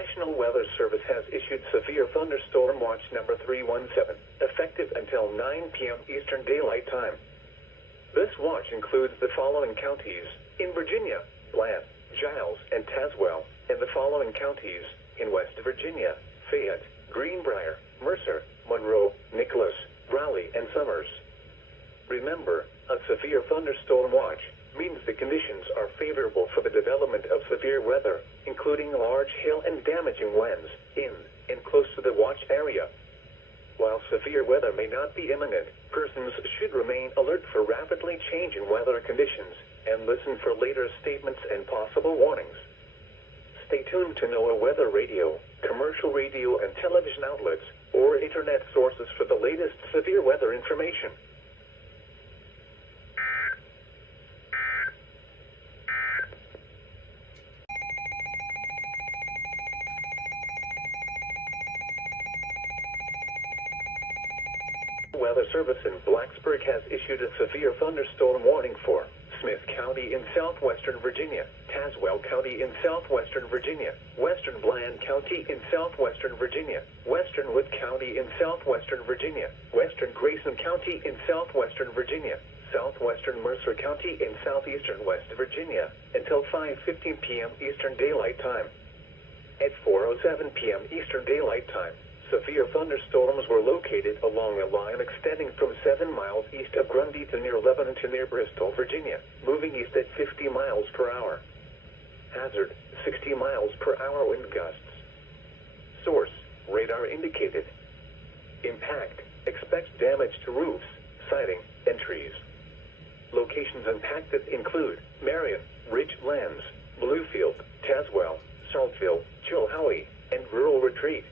National Weather Service has issued Severe Thunderstorm Watch number 317, effective until 9 p.m. Eastern Daylight Time. This watch includes the following counties in Virginia: Bland, Giles, and Tazewell, and the following counties in West Virginia: Fayette, Greenbrier, Mercer, Monroe, Nicholas, Raleigh, and Summers. Remember, a severe thunderstorm watch means the conditions are favorable for the development of severe weather, including large hail and damaging winds in and close to the watch area. While severe weather may not be imminent, persons should remain alert for rapidly changing weather conditions and listen for later statements and possible warnings. Stay tuned to NOAA weather radio, commercial radio and television outlets, or internet sources for the latest severe weather information. Weather Service in Blacksburg has issued a severe thunderstorm warning for Smith County in southwestern Virginia, Tazewell County in southwestern Virginia, Western Bland County in southwestern Virginia, Western Wood County in southwestern Virginia, Western Grayson County in southwestern Virginia, southwestern Mercer County in southeastern West Virginia, until 5:15 p.m. Eastern Daylight Time. At 4:07 p.m. Eastern Daylight Time, severe thunderstorms were located along a line extending from 7 miles east of Grundy to near Lebanon to near Bristol, Virginia, moving east at 50 miles per hour. Hazard, 60 miles per hour wind gusts. Source, radar indicated. Impact, expect damage to roofs, siding, and trees. Locations impacted include Marion, Ridgelands, Bluefield, Tazewell, Saltville, Chilhowie, and Rural Retreat.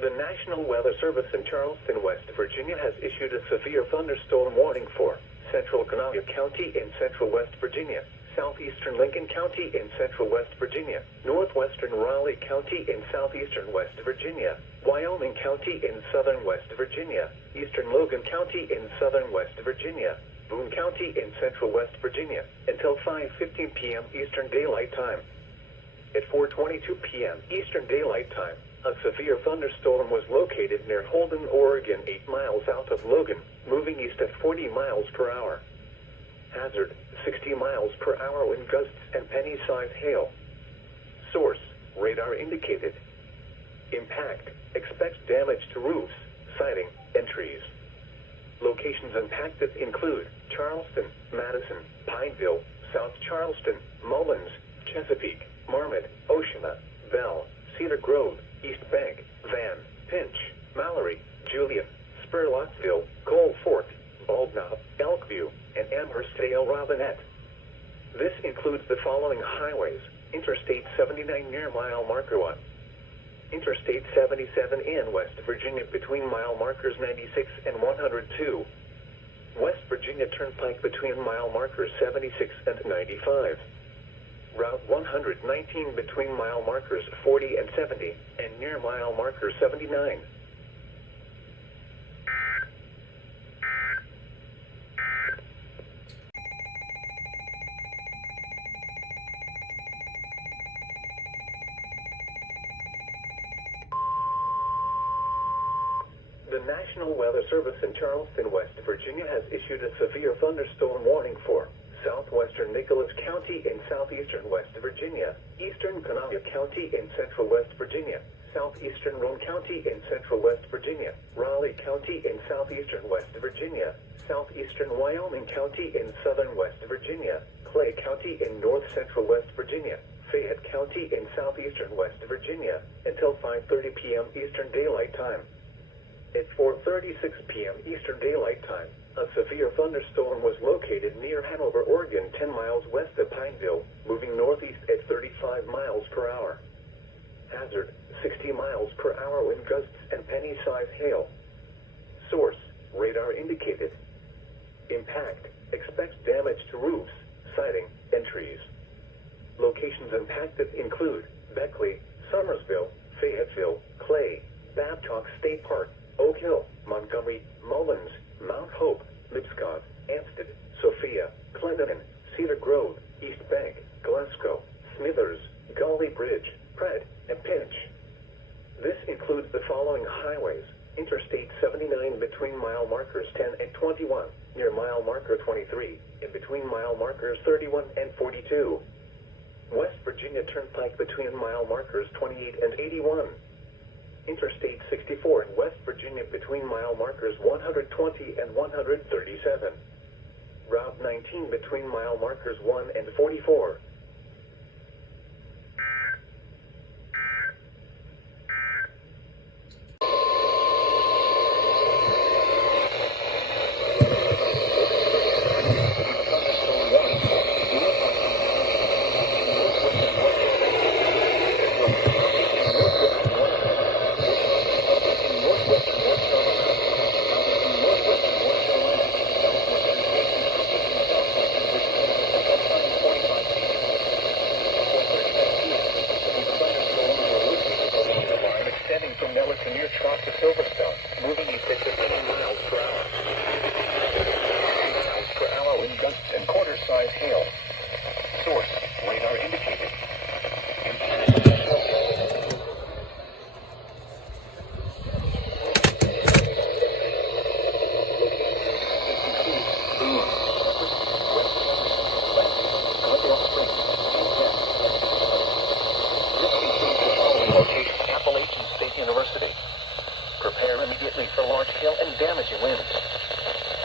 The National Weather Service in Charleston, West Virginia has issued a severe thunderstorm warning for Central Kanawha County in central West Virginia, southeastern Lincoln County in central West Virginia, northwestern Raleigh County in southeastern West Virginia, Wyoming County in southern West Virginia, eastern Logan County in southern West Virginia, Boone County in central West Virginia, until 5:15 p.m. Eastern Daylight Time. At 4:22 p.m. Eastern Daylight Time, a severe thunderstorm was located near Holden, Oregon, 8 miles south of Logan, moving east at 40 miles per hour. Hazard, 60 miles per hour wind gusts and penny-sized hail. Source, radar indicated. Impact, expect damage to roofs, siding, and trees. Locations impacted include Charleston, Madison, Pineville, South Charleston, Mullins, Chesapeake, Marmot, Oceana, Bell, Cedar Grove, East Bank, Van, Pinch, Mallory, Julian, Spurlockville, Coal Fork, Bald Knob, Elkview, and Amherstdale Robinette. This includes the following highways: Interstate 79 near mile marker 1, Interstate 77 in West Virginia between mile markers 96 and 102, West Virginia Turnpike between mile markers 76 and 95, Route 119 between mile markers 40 and 70, and near mile marker 79. The National Weather Service in Charleston, West Virginia has issued a severe thunderstorm warning for southwestern Nicholas County in southeastern West Virginia, eastern Kanawha County in central West Virginia, southeastern Roane County in central West Virginia, Raleigh County in southeastern West Virginia, southeastern Wyoming County in southern West Virginia, Clay County in north central West Virginia, Fayette County in southeastern West Virginia, until 5:30 p.m. Eastern Daylight Time. At 4:36 p.m. Eastern Daylight Time, a severe thunderstorm was located near Hanover, Oregon, 10 miles west of Pineville, moving northeast at 35 miles per hour. Hazard, 60 miles per hour wind gusts and penny-sized hail. Source, radar indicated. Impact, expect damage to roofs, siding, and trees. Locations impacted include Beckley, Summersville, Fayetteville, Clay, Babcock State Park, Oak Hill, Montgomery, Mullins, Mount Hope, Lipscomb, Ansted, Sophia, Clendenin, Cedar Grove, East Bank, Glasgow, Smithers, Gully Bridge, Pratt, and Pinch. This includes the following highways: Interstate 79 between mile markers 10 and 21, near mile marker 23, in between mile markers 31 and 42. West Virginia Turnpike between mile markers 28 and 81. Interstate 64 in West Virginia between mile markers 120 and 137. Route 19 between mile markers 1 and 44.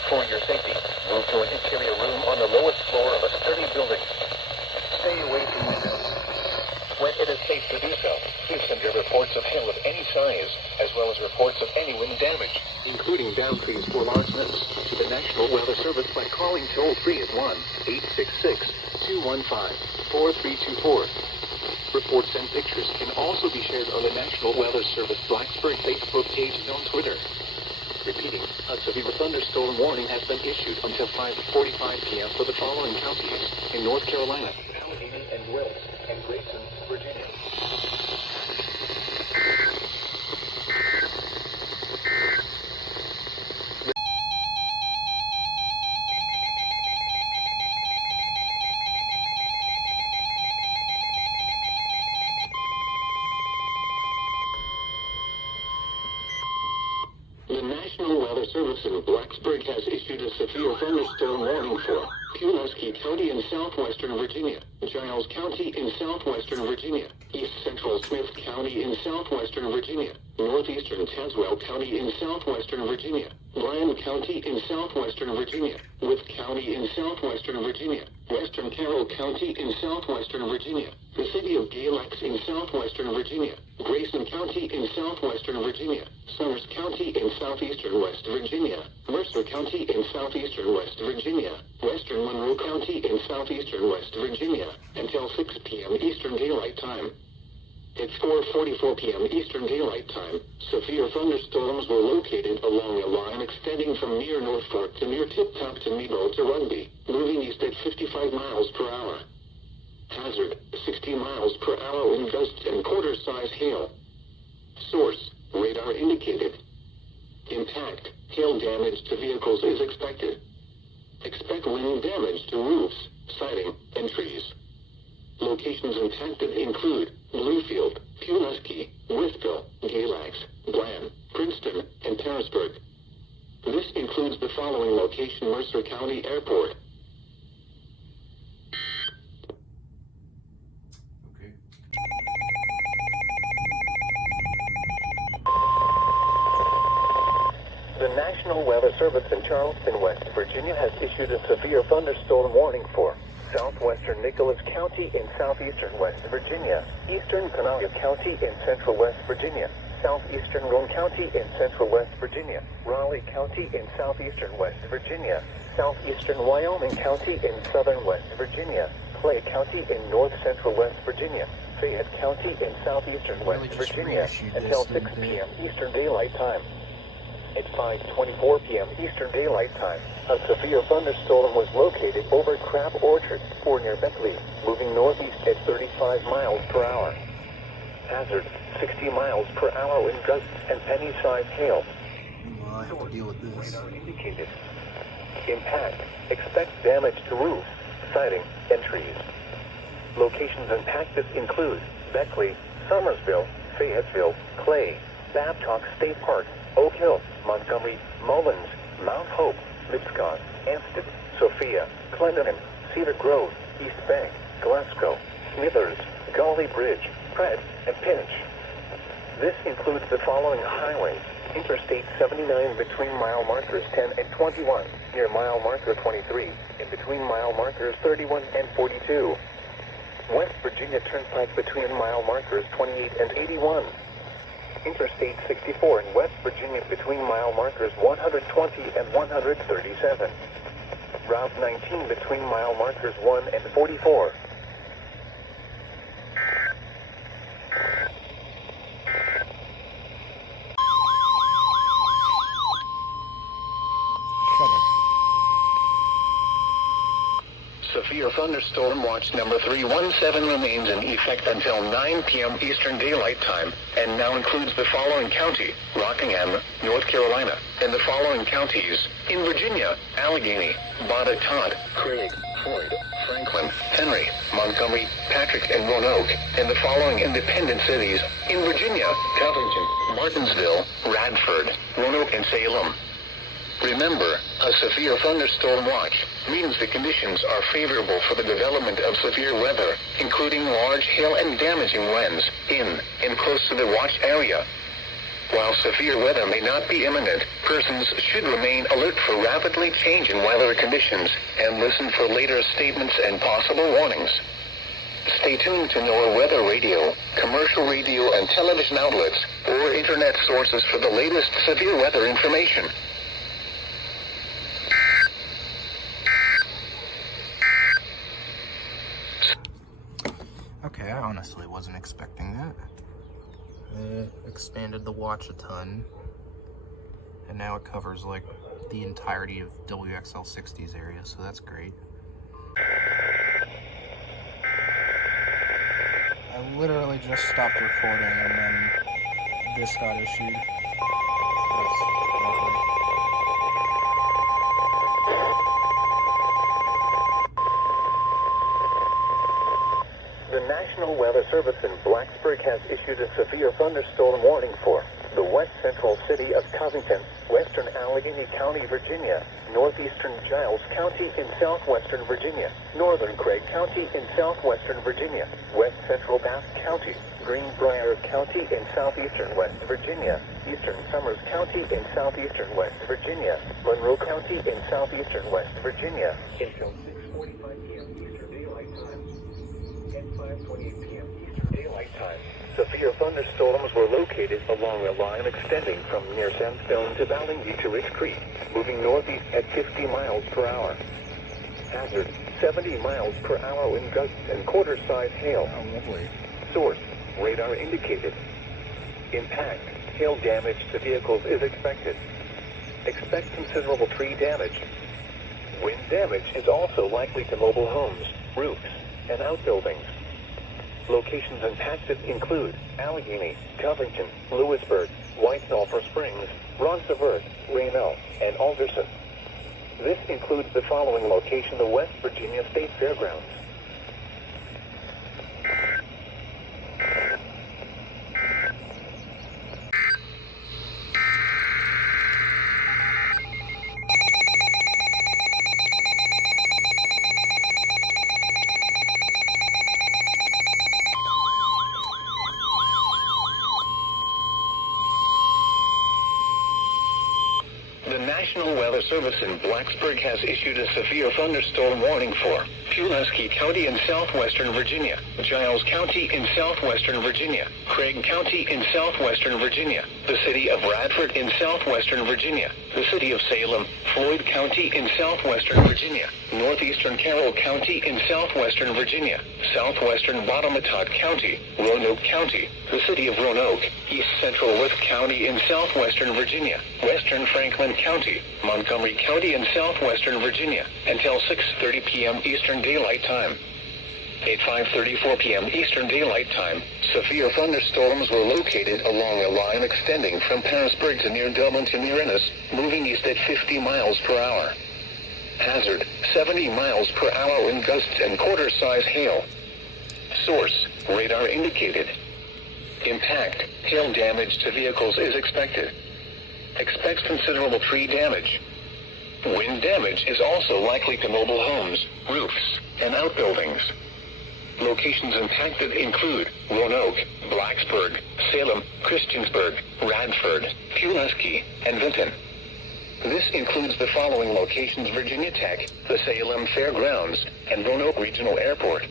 For your safety, move to an interior room on the lowest floor of a sturdy building. Stay away from windows. When it is safe to do so, please send your reports of hail of any size, as well as reports of any wind damage, including down trees for large limbs, to the National Weather Service by calling toll-free at 1-866-215-4324. Reports and pictures can also be shared on the National Weather Service Blacksburg Facebook page and on Twitter. Repeating, a severe thunderstorm warning has been issued until 5:45 p.m. for the following counties in North Carolina: Allegheny and Wells, and Grayson, Virginia. The National Weather Service in Blacksburg has issued a severe thunderstorm warning for Pulaski County in southwestern Virginia, Giles County in southwestern Virginia, East Central Smith County in southwestern Virginia, northeastern Tazewell County in southwestern Virginia, Bryan County in southwestern Virginia, Wythe County in southwestern Virginia, western Carroll County in southwestern Virginia, the city of Galax in southwestern Virginia, Grayson County in southwestern Virginia, Summers County in southeastern West Virginia, Mercer County in southeastern West Virginia, western Monroe County in southeastern West Virginia, until 6 p.m. Eastern Daylight Time. At 4:44 p.m. Eastern Daylight Time, severe thunderstorms were located along a line extending from near North Fork to near Tip Top to Nebo to Rugby, moving east at 55 miles per hour. Hazard, 60 miles per hour wind gusts and quarter-size hail. Source, radar indicated. Impact, hail damage to vehicles is expected. Expect wind damage to roofs, siding, and trees. Locations impacted include Bluefield, Pulaski, Wytheville, Galax, Bland, Princeton, and Harrisburg. This includes the following location: Mercer County Airport. The National Weather Service in Charleston, West Virginia has issued a severe thunderstorm warning for southwestern Nicholas County in southeastern West Virginia, eastern Kanawha County in central West Virginia, southeastern Roane County in central West Virginia, Raleigh County in southeastern West Virginia, southeastern Wyoming County in southern West Virginia, Clay County in north central West Virginia, Fayette County in southeastern West Virginia, until 6 p.m. Eastern Daylight Time. At 5:24 p.m. Eastern Daylight Time, a severe thunderstorm was located over Crab Orchard or near Beckley, moving northeast at 35 miles per hour. Hazard, 60 miles per hour wind gusts and penny-sized hail. Well, I have to deal with this. Radar indicated. Impact, expect damage to roofs, siding, and trees. Locations impacted include Beckley, Somersville, Fayetteville, Clay, Babcock State Park, Oak Hill, Montgomery, Mullins, Mount Hope, Lipscott, Ansted, Sophia, Clendenin, Cedar Grove, East Bank, Glasgow, Smithers, Gully Bridge, Pratt, and Pinch. This includes the following highways: Interstate 79 between mile markers 10 and 21, near mile marker 23, and between mile markers 31 and 42. West Virginia Turnpike between mile markers 28 and 81. Interstate 64 in West Virginia between mile markers 120 and 137. Route 19 between mile markers 1 and 44. Severe thunderstorm watch number 317 remains in effect until 9 p.m. Eastern Daylight Time, and now includes the following county: Rockingham, North Carolina, and the following counties: in Virginia, Allegheny, Botetourt, Craig, Floyd, Franklin, Henry, Montgomery, Patrick, and Roanoke, and the following independent cities: in Virginia, Covington, Martinsville, Radford, Roanoke, and Salem. Remember, a severe thunderstorm watch means the conditions are favorable for the development of severe weather, including large hail and damaging winds, in and close to the watch area. While severe weather may not be imminent, persons should remain alert for rapidly changing weather conditions and listen for later statements and possible warnings. Stay tuned to NOAA Weather Radio, commercial radio and television outlets, or internet sources for the latest severe weather information. Okay, I honestly wasn't expecting that. It expanded the watch a ton, and now it covers like the entirety of WXL60's area, so that's great. I literally just stopped recording and then this got issued. That's lovely. The National Weather Service in Blacksburg has issued a severe thunderstorm warning for the west central city of Covington, western Allegheny County, Virginia, northeastern Giles County in southwestern Virginia, northern Craig County in southwestern Virginia, west central Bath County, Greenbrier County in southeastern West Virginia, eastern Summers County in southeastern West Virginia, Monroe County in southeastern West Virginia, until 6:45 p.m. Eastern Daylight Time. At 5:28 p.m. Eastern Daylight Time, severe thunderstorms were located along a line extending from near Sandstone to Ballingy to Rich Creek, moving northeast at 50 miles per hour. Hazard, 70 miles per hour wind gusts and quarter-size hail. Oh, lovely. Source, radar indicated. Impact, hail damage to vehicles is expected. Expect considerable tree damage. Wind damage is also likely to mobile homes, roofs, and outbuildings. Locations impacted include Allegheny, Covington, Lewisburg, White Sulphur Springs, Ronceverte, Raynell, and Alderson. This includes the following location: the West Virginia State Fairgrounds. The National Weather Service in Blacksburg has issued a severe thunderstorm warning for Pulaski County in southwestern Virginia, Giles County in southwestern Virginia, Craig County in southwestern Virginia, the city of Radford in southwestern Virginia, the city of Salem, Floyd County in southwestern Virginia, northeastern Carroll County in southwestern Virginia, southwestern Botetourt County, Roanoke County, the city of Roanoke, east central Worth County in southwestern Virginia, western Franklin County, Montgomery County in southwestern Virginia, until 6:30 p.m. Eastern Daylight Time. At 5:34 p.m. Eastern Daylight Time, severe thunderstorms were located along a line extending from Parisburg to near Dublin to near Ennis, moving east at 50 miles per hour. Hazard, 70 miles per hour wind gusts and quarter-size hail. Source, radar indicated. Impact, hail damage to vehicles is expected. Expects considerable tree damage. Wind damage is also likely to mobile homes, roofs, and outbuildings. Locations impacted include Roanoke, Blacksburg, Salem, Christiansburg, Radford, Pulaski, and Vinton. This includes the following locations: Virginia Tech, the Salem Fairgrounds, and Roanoke Regional Airport.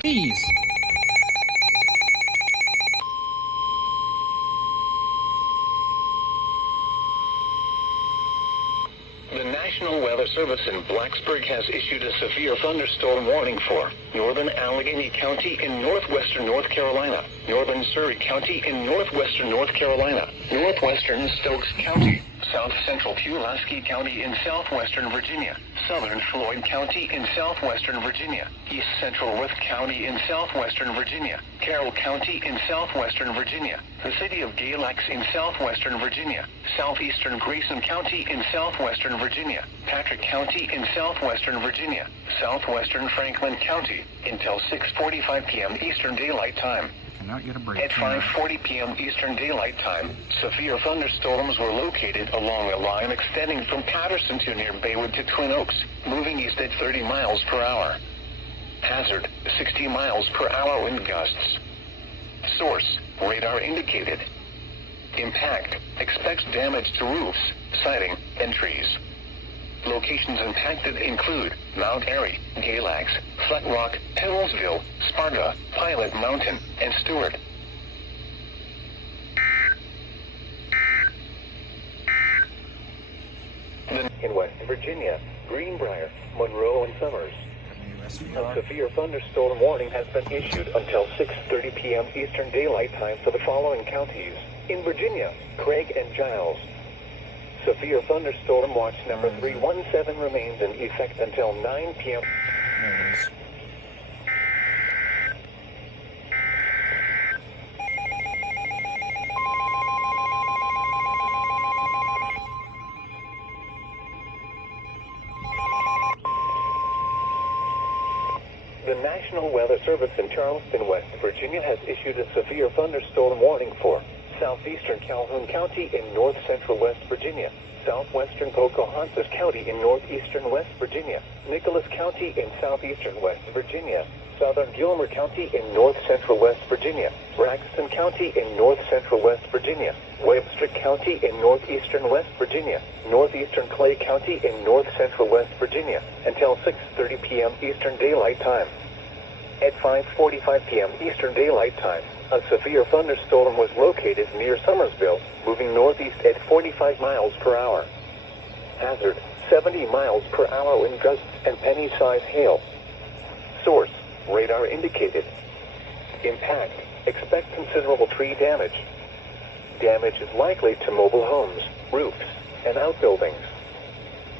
Please. The National Weather Service in Blacksburg has issued a severe thunderstorm warning for northern Allegheny County in northwestern North Carolina, northern Surrey County in northwestern North Carolina, northwestern Stokes County, south central Pulaski County in southwestern Virginia, southern Floyd County in southwestern Virginia, east central Worth County in southwestern Virginia, Carroll County in southwestern Virginia, the city of Galax in southwestern Virginia, southeastern Grayson County in southwestern Virginia, Patrick County in southwestern Virginia, southwestern Franklin County, until 6:45 p.m. Eastern Daylight Time. Cannot get a break. At 5:40 p.m. Eastern Daylight Time, severe thunderstorms were located along a line extending from Patterson to near Baywood to Twin Oaks, moving east at 30 miles per hour. Hazard, 60 miles per hour wind gusts. Source, radar indicated. Impact, expects damage to roofs, siding, and trees. Locations impacted include Mount Airy, Galax, Flat Rock, Hillsville, Sparta, Pilot Mountain, and Stewart. In West Virginia, Greenbrier, Monroe, and Summers. A severe thunderstorm warning has been issued until 6:30 p.m. Eastern Daylight Time for the following counties. In Virginia, Craig and Giles. Severe thunderstorm watch number 317 remains in effect until 9 p.m. There it is. The National Weather Service in Charleston, West Virginia has issued a severe thunderstorm warning for southeastern Calhoun County in north central West Virginia, southwestern Pocahontas County in northeastern West Virginia, Nicholas County in southeastern West Virginia, southern Gilmer County in north central West Virginia, Braxton County in north central West Virginia, Webster County in northeastern West Virginia, northeastern Clay County in north central West Virginia, until 6:30 p.m. Eastern Daylight Time. At 5:45 p.m. Eastern Daylight Time, a severe thunderstorm was located near Summersville, moving northeast at 45 miles per hour. Hazard, 70 miles per hour wind gusts and penny-sized hail. Source, radar indicated. Impact, expect considerable tree damage. Damage is likely to mobile homes, roofs, and outbuildings.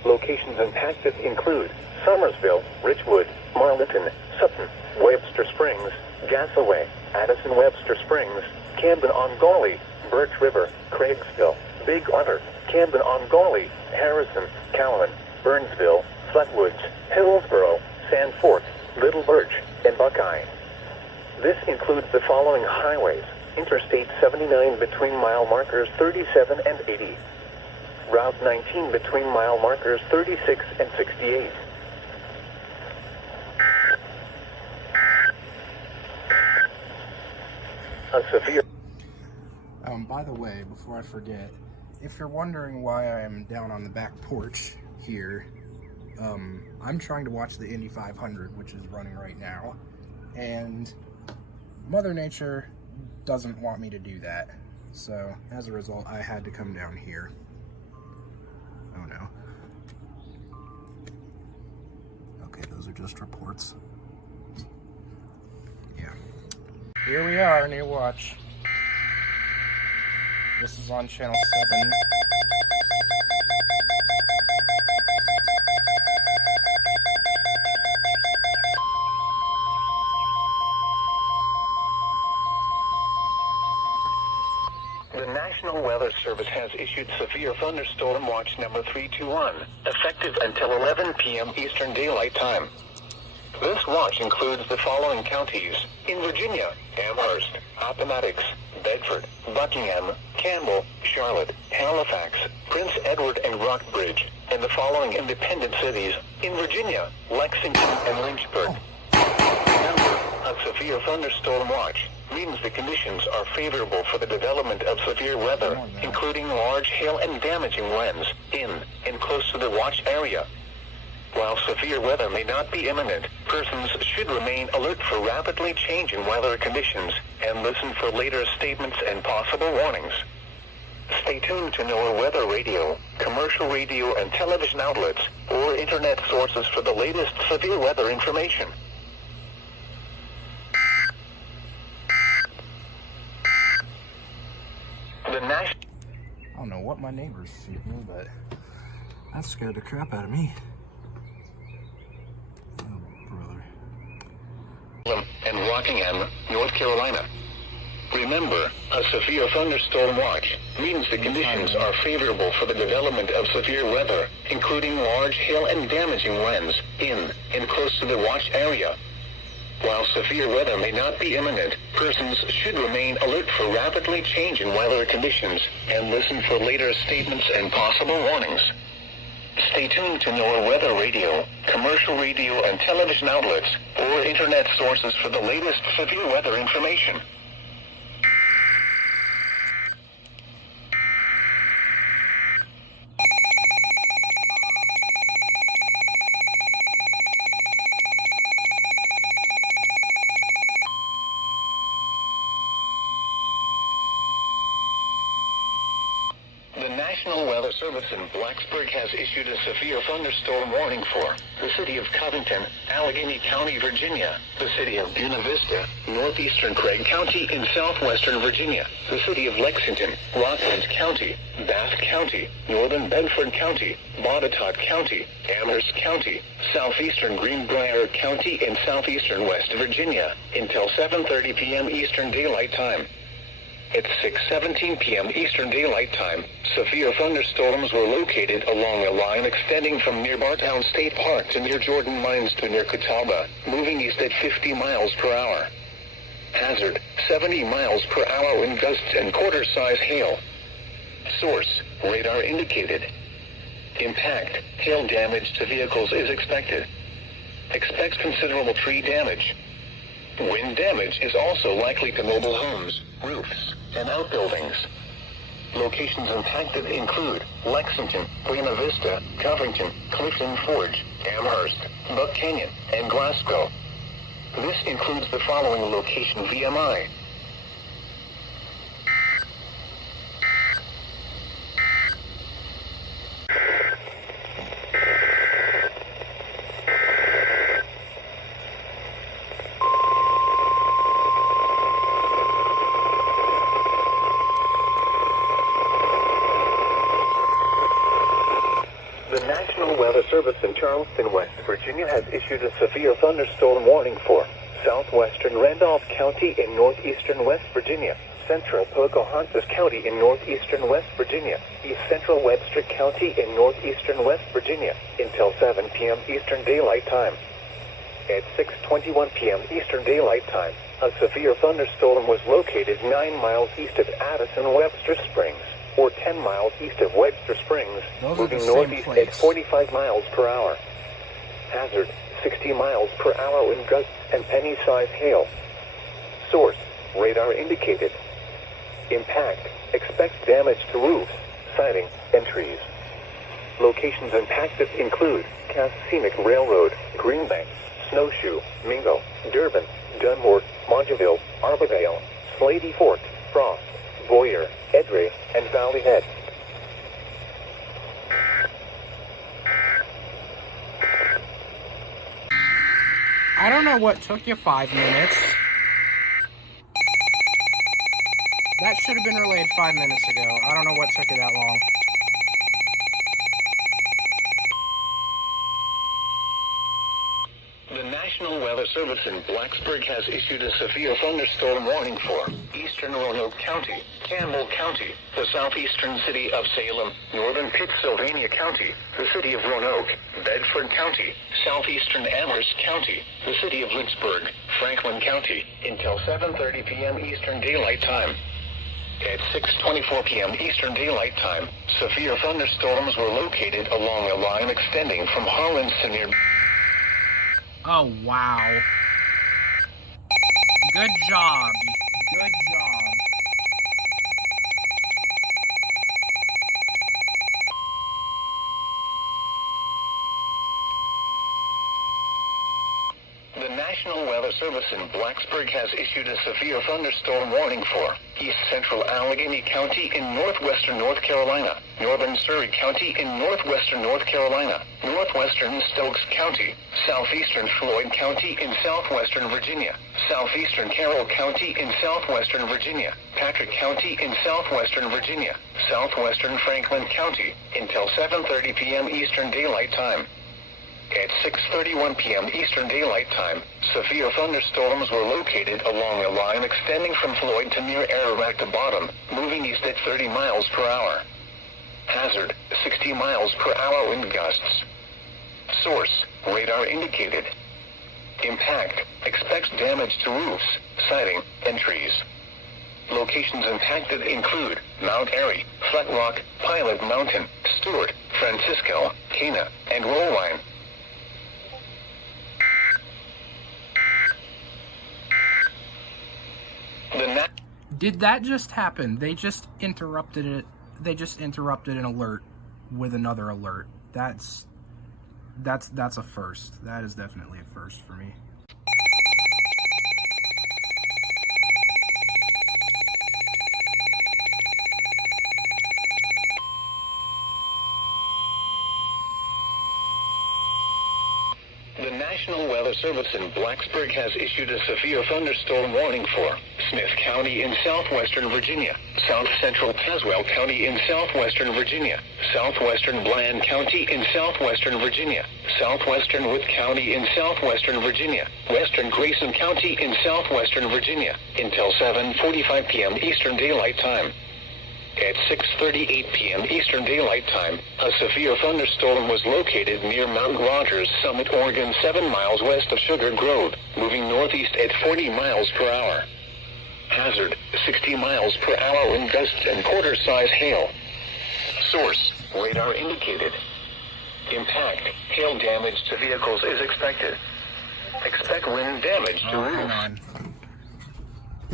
Locations impacted include Summersville, Richwood, Marlton, Sutton, Webster Springs, Gassaway, Addison Webster Springs, Camden-on-Gauley, Birch River, Craigsville, Big Otter, Camden-on-Gauley, Harrison, Cowan, Burnsville, Flatwoods, Hillsborough, Sanford, Little Birch, and Buckeye. This includes the following highways: Interstate 79 between mile markers 37 and 80. Route 19 between mile markers 36 and 68. A severe... By the way, before I forget, if you're wondering why I am down on the back porch here, I'm trying to watch the Indy 500, which is running right now, and Mother Nature doesn't want me to do that. So, as a result, I had to come down here. Oh no. Okay, those are just reports. Yeah. Here we are, new watch. This is on channel 7. National Weather Service has issued Severe Thunderstorm Watch number 321, effective until 11 p.m. Eastern Daylight Time. This watch includes the following counties: in Virginia: Amherst, Appomattox, Bedford, Buckingham, Campbell, Charlotte, Halifax, Prince Edward, and Rockbridge, and the following independent cities: in Virginia: Lexington and Lynchburg. Remember, a severe thunderstorm watch means the conditions are favorable for the development of severe weather, including large hail and damaging winds, in and close to the watch area. While severe weather may not be imminent, persons should remain alert for rapidly changing weather conditions and listen for later statements and possible warnings. Stay tuned to NOAA weather radio, commercial radio and television outlets, or internet sources for the latest severe weather information. I don't know what my neighbors see here, but that scared the crap out of me. And Rockingham, North Carolina. Remember, a severe thunderstorm watch means the conditions are favorable for the development of severe weather, including large hail and damaging winds, in and close to the watch area. While severe weather may not be imminent, persons should remain alert for rapidly changing weather conditions and listen for later statements and possible warnings. Stay tuned to NOAA weather radio, commercial radio and television outlets, or internet sources for the latest severe weather information. The National Weather Service in Blacksburg has issued a severe thunderstorm warning for the city of Covington, Allegheny County, Virginia, the city of Buena Vista, northeastern Craig County in southwestern Virginia, the city of Lexington, Rockland County, Bath County, northern Bedford County, Botetourt County, Amherst County, southeastern Greenbrier County, and southeastern West Virginia until 7:30 p.m. Eastern Daylight Time. At 6:17 p.m. Eastern Daylight Time, severe thunderstorms were located along a line extending from near Bartown State Park to near Jordan Mines to near Catawba, moving east at 50 miles per hour. Hazard: 70 miles per hour wind gusts and quarter-size hail. Source: radar indicated. Impact: hail damage to vehicles is expected. Expects considerable tree damage. Wind damage is also likely to mobile homes, roofs, and outbuildings. Locations impacted include Lexington, Buena Vista, Covington, Clifton Forge, Amherst, Buck Canyon, and Glasgow. This includes the following location VMI. The National Weather Service in Charleston, West Virginia has issued a severe thunderstorm warning for southwestern Randolph County in northeastern West Virginia, central Pocahontas County in northeastern West Virginia, east central Webster County in northeastern West Virginia until 7 p.m. Eastern Daylight Time. At 6:21 p.m. Eastern Daylight Time, a severe thunderstorm was located 9 miles east of Addison Webster Springs, or 10 miles east of Webster Springs, moving northeast at 45 miles per hour. Hazard: 60 miles per hour wind gusts and penny-sized hail. Source: radar indicated. Impact: expects damage to roofs, siding, and trees. Locations impacted include Cass Scenic Railroad, Greenbank, Snowshoe, Mingo, Durban, Dunmore, Montville, Arborvale, Slady Fort, Frost, Boyer, Edray, and Valley Head. I don't know what took you 5 minutes. That should have been relayed 5 minutes ago. I don't know what took you that long. The National Weather Service in Blacksburg has issued a severe thunderstorm warning for eastern Roanoke County, Campbell County, the southeastern city of Salem, northern Pittsylvania County, the city of Roanoke, Bedford County, southeastern Amherst County, the city of Lynchburg, Franklin County, until 7:30 p.m. Eastern Daylight Time. At 6:24 p.m. Eastern Daylight Time, severe thunderstorms were located along a line extending from Harlan to near... Oh, wow. Good job. Good job. The National Weather Service in Blacksburg has issued a severe thunderstorm warning for east central Allegheny County in northwestern North Carolina, northern Surrey County in northwestern North Carolina, northwestern Stokes County, southeastern Floyd County in southwestern Virginia, southeastern Carroll County in southwestern Virginia, Patrick County in southwestern Virginia, southwestern Franklin County, until 7:30 p.m. Eastern Daylight Time. At 6:31 p.m. Eastern Daylight Time, severe thunderstorms were located along a line extending from Floyd to near Ararat to Bottom, moving east at 30 miles per hour. Hazard, 60 miles per hour wind gusts. Source, radar indicated. Impact, expects damage to roofs, siding, and trees. Locations impacted include Mount Airy, Flat Rock, Pilot Mountain, Stewart, Francisco, Cana, and Rollwine. Did that just happen? They just interrupted it. They just interrupted an alert with another alert. That's a first. That is definitely a first for me. The National Weather Service in Blacksburg has issued a severe thunderstorm warning for Smith County in southwestern Virginia, south central Tazewell County in southwestern Virginia, southwestern Bland County in southwestern Virginia, southwestern Wood County in southwestern Virginia, western Grayson County in southwestern Virginia, until 7:45 p.m. Eastern Daylight Time. At 6:38 p.m. Eastern Daylight Time, a severe thunderstorm was located near Mount Rogers Summit, Oregon, 7 miles west of Sugar Grove, moving northeast at 40 miles per hour. Hazard, 60 miles per hour wind gusts and quarter-size hail. Source, radar indicated. Impact, hail damage to vehicles is expected. Expect wind damage to roofs. Hang on.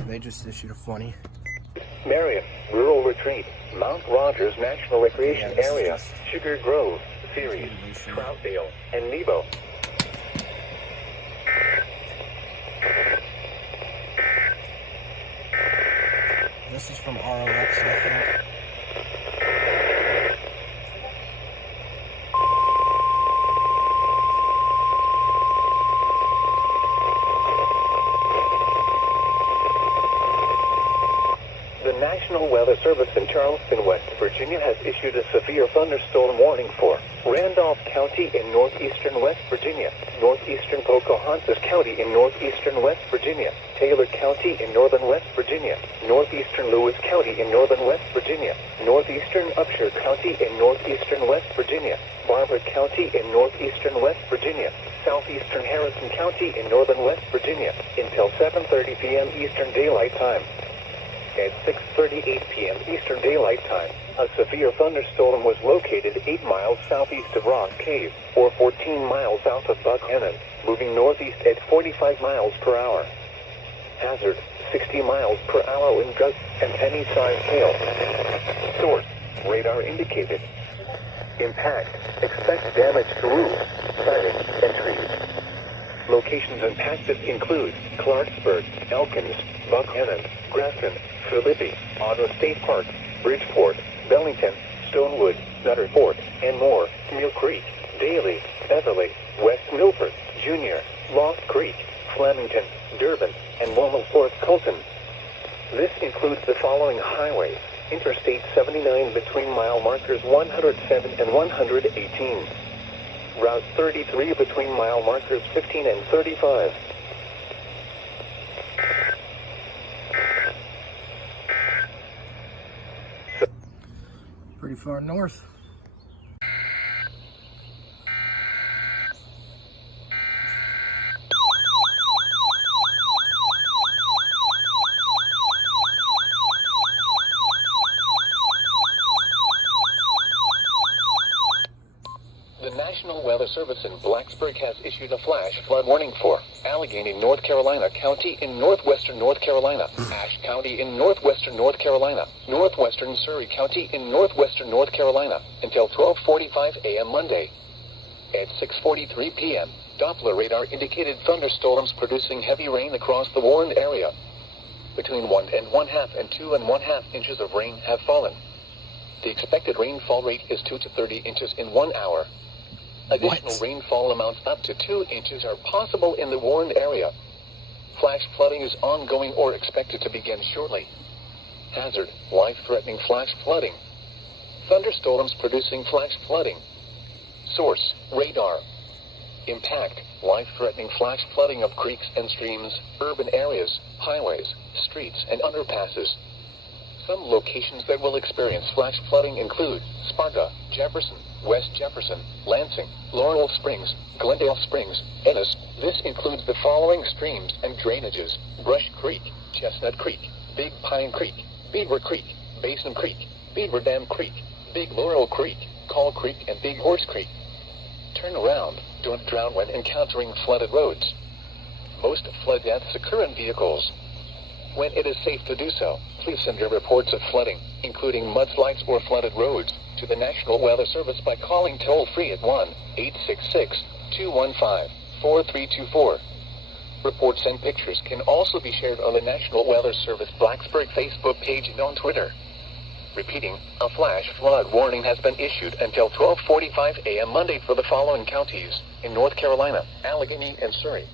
They just issued a funny. Marion, Rural Retreat, Mount Rogers National Recreation Area, Sugar Grove, Ceres, Troutdale, and Nebo. This is from RLX, I think. The National Weather Service in Charleston, West Virginia has issued a severe thunderstorm warning for Randolph County in northeastern West Virginia, northeastern Pocahontas County in northeastern West Virginia, Taylor County in northern West Virginia, northeastern Lewis County in northern West Virginia, northeastern Upshur County in northeastern West Virginia, Barber County in northeastern West Virginia, southeastern Harrison County in northern West Virginia, until 7:30 p.m. Eastern Daylight Time. At 6:38 p.m. Eastern Daylight Time, a severe thunderstorm was located 8 miles southeast of Rock Cave, or 14 miles south of Buckhannon, moving northeast at 45 miles per hour. Hazard, 60 miles per hour wind gusts and any size hail. Source, radar indicated. Impact, expect damage to roofs, siding, and trees. Locations impacted include Clarksburg, Elkins, Buckhannon, Grafton, Philippi, Otto State Park, Bridgeport, Bellington, Stonewood, Nutter Fort, and more, Mill Creek, Daly, Beverly, West Milford, Junior, Lost Creek, Flemington, Durbin, and Wilmington, Colton. This includes the following highways: Interstate 79 between mile markers 107 and 118. Route 33 between mile markers 15 and 35. Pretty far north. The National Weather Service in Blacksburg has issued a flash flood warning for Allegheny, North Carolina County in northwestern North Carolina, Ashe County in northwestern North Carolina, northwestern Surrey County in northwestern North Carolina until 12:45 a.m. Monday. At 6:43 p.m., Doppler radar indicated thunderstorms producing heavy rain across the warned area. Between 1 1/2 and 2 1/2 inches of rain have fallen. The expected rainfall rate is 2 to 30 inches in 1 hour. Additional rainfall amounts up to 2 inches are possible in the warned area. Flash flooding is ongoing or expected to begin shortly. Hazard, life-threatening flash flooding. Thunderstorms producing flash flooding. Source, radar. Impact, life-threatening flash flooding of creeks and streams, urban areas, highways, streets, and underpasses. Some locations that will experience flash flooding include Sparta, Jefferson, West Jefferson, Lansing, Laurel Springs, Glendale Springs, Ennis. This includes the following streams and drainages: Brush Creek, Chestnut Creek, Big Pine Creek, Beaver Creek, Basin Creek, Beaver Dam Creek, Big Laurel Creek, Call Creek, and Big Horse Creek. Turn around. Don't drown when encountering flooded roads. Most flood deaths occur in vehicles. When it is safe to do so, please send your reports of flooding, including mudslides or flooded roads, to the National Weather Service by calling toll-free at 1-866-215-4324. Reports and pictures can also be shared on the National Weather Service Blacksburg Facebook page and on Twitter. Repeating, a flash flood warning has been issued until 12:45 a.m. Monday for the following counties in North Carolina, Allegheny, and Surrey.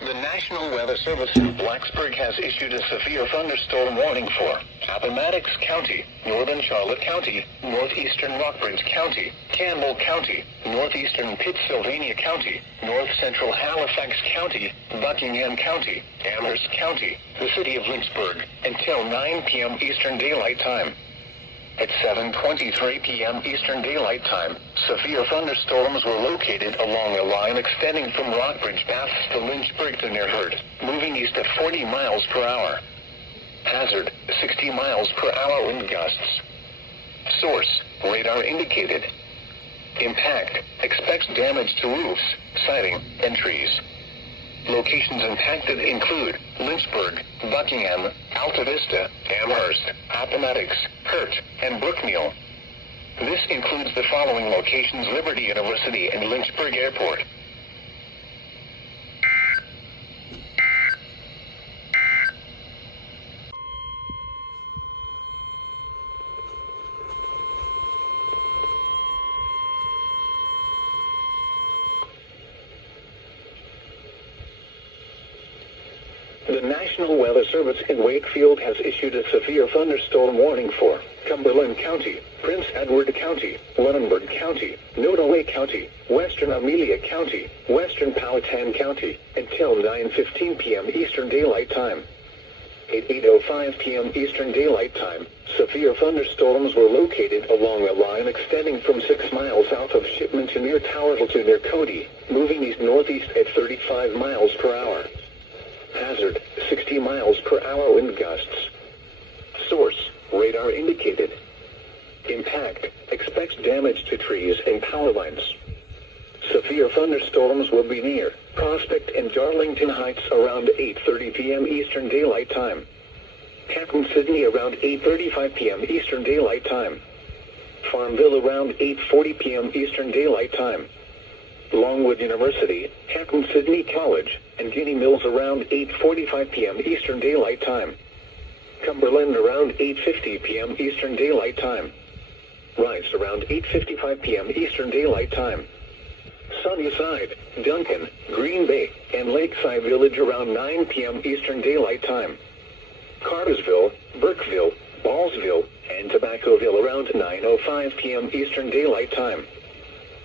The National Weather Service in Blacksburg has issued a severe thunderstorm warning for Appomattox County, Northern Charlotte County, Northeastern Rockbridge County, Campbell County, Northeastern Pittsylvania County, North Central Halifax County, Buckingham County, Amherst County, the city of Lynchburg, until 9 p.m. Eastern Daylight Time. At 7:23 p.m. Eastern Daylight Time, severe thunderstorms were located along a line extending from Rockbridge Paths to Lynchburg to near Hurd, moving east at 40 miles per hour. Hazard, 60 miles per hour wind gusts. Source, radar indicated. Impact, expects damage to roofs, siding, and trees. Locations impacted include Lynchburg, Buckingham, Alta Vista, Amherst, Appomattox, Hurt, and Brookneal. This includes the following locations: Liberty University and Lynchburg Airport. The National Weather Service in Wakefield has issued a severe thunderstorm warning for Cumberland County, Prince Edward County, Lunenburg County, Nottoway County, Western Amelia County, Western Powhatan County, until 9:15 p.m. Eastern Daylight Time. At 8:05 p.m. Eastern Daylight Time, severe thunderstorms were located along a line extending from 6 miles south of Shipman to near Towerhill to near Cody, moving east-northeast at 35 miles per hour. Hazard, 60 miles per hour wind gusts. Source, radar indicated. Impact, expects damage to trees and power lines. Severe thunderstorms will be near Prospect and Darlington Heights around 8:30 p.m. Eastern Daylight Time. Canton, Sydney around 8:35 p.m. Eastern Daylight Time. Farmville around 8:40 p.m. Eastern Daylight Time. Longwood University, Canton Sydney College, and Guinea Mills around 8:45 p.m. Eastern Daylight Time. Cumberland around 8:50 p.m. Eastern Daylight Time. Rice around 8:55 p.m. Eastern Daylight Time. Sunnyside, Duncan, Green Bay, and Lakeside Village around 9 p.m. Eastern Daylight Time. Cartersville, Burkeville, Ballsville, and Tobaccoville around 9:05 p.m. Eastern Daylight Time.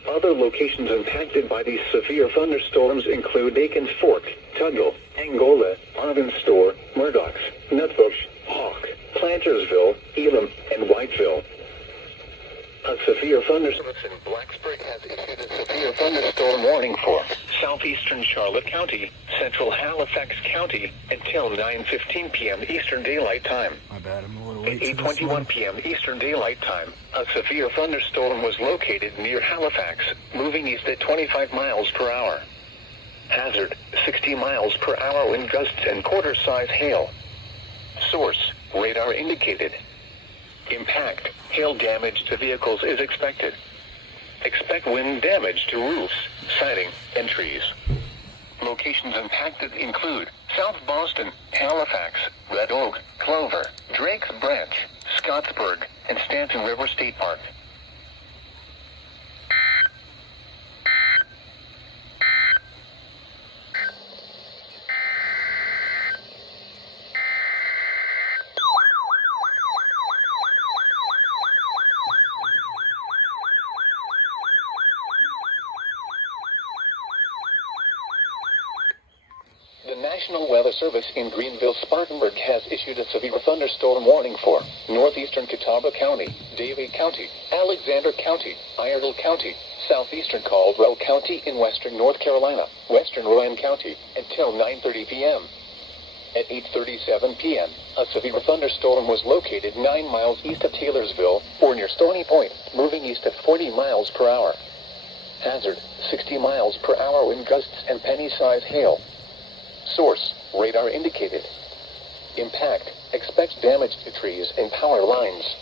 Other locations impacted by these severe thunderstorms include Aiken's Fork, Tuggle, Angola, Arvinstor, Murdoch's, Nutbush, Hawk, Plantersville, Elam, and Whiteville. A severe thunderstorm in Blacksburg has issued a severe thunderstorm warning for southeastern Charlotte County, central Halifax County, until 9:15 p.m. Eastern Daylight Time. My bad, I'm a little At late to this 8:21 one. p.m. Eastern Daylight Time, a severe thunderstorm was located near Halifax, moving east at 25 miles per hour. Hazard, 60 miles per hour wind gusts and quarter-size hail. Source, radar indicated. Impact, hail damage to vehicles is expected. Expect wind damage to roofs, siding, and trees. Locations impacted include South Boston, Halifax, Red Oak, Clover, Drake's Branch, Scottsburg, and Stanton River State Park. The National Weather Service in Greenville-Spartanburg has issued a severe thunderstorm warning for northeastern Catawba County, Davie County, Alexander County, Iredell County, southeastern Caldwell County in western North Carolina, western Rowan County, until 9:30 p.m. At 8:37 p.m., a severe thunderstorm was located 9 miles east of Taylorsville, or near Stony Point, moving east at 40 miles per hour. Hazard, 60 miles per hour wind gusts and penny-size hail. Source, radar indicated. Impact, expect damage to trees and power lines.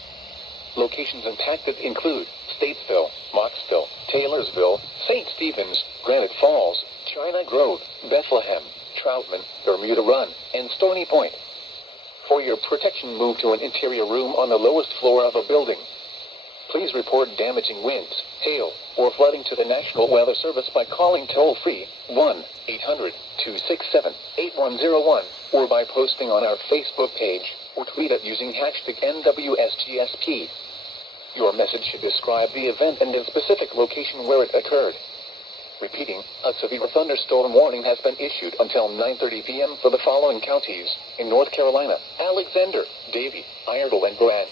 Locations impacted include Statesville, Moxville, Taylorsville, St. Stephen's, Granite Falls, China Grove, Bethlehem, Troutman, Bermuda Run, and Stony Point. For your protection, move to an interior room on the lowest floor of a building. Please report damaging winds, hail, or flooding to the National Weather Service by calling toll-free 1-800-267-8101 or by posting on our Facebook page or tweet it using hashtag NWSGSP. Your message should describe the event and the specific location where it occurred. Repeating, a severe thunderstorm warning has been issued until 9:30 p.m. for the following counties in North Carolina: Alexander, Davie, Iredell, and Grant.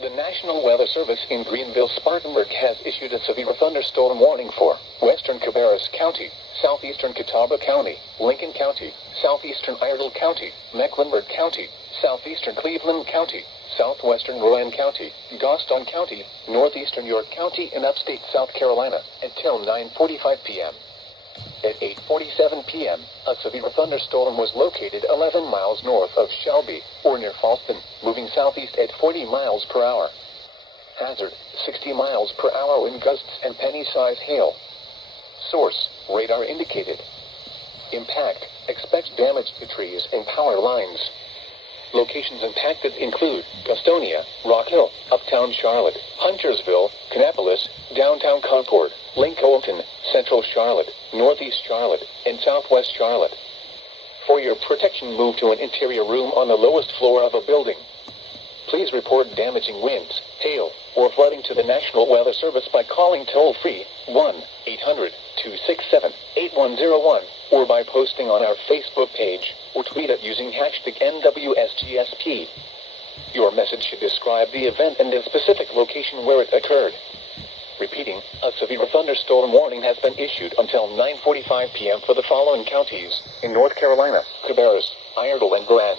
The National Weather Service in Greenville-Spartanburg has issued a severe thunderstorm warning for western Cabarrus County, southeastern Catawba County, Lincoln County, southeastern Iredell County, Mecklenburg County, southeastern Cleveland County, southwestern Rowan County, Gaston County, northeastern York County, and upstate South Carolina until 9:45 p.m. At 8:47 p.m., a severe thunderstorm was located 11 miles north of Shelby, or near Falston, moving southeast at 40 miles per hour. Hazard, 60 miles per hour wind gusts and penny-size hail. Source, radar indicated. Impact, expect damage to trees and power lines. Locations impacted include Gastonia, Rock Hill, Uptown Charlotte, Huntersville, Kannapolis, Downtown Concord, Lincoln, Central Charlotte, Northeast Charlotte, and Southwest Charlotte. For your protection, move to an interior room on the lowest floor of a building. Please report damaging winds, hail, or flooding to the National Weather Service by calling toll-free 1-800-267-8101 or by posting on our Facebook page or tweet it using hashtag NWSGSP. Your message should describe the event and the specific location where it occurred. Repeating, a severe thunderstorm warning has been issued until 9:45 p.m. for the following counties in North Carolina: Cabarrus, Iredell, and Grant.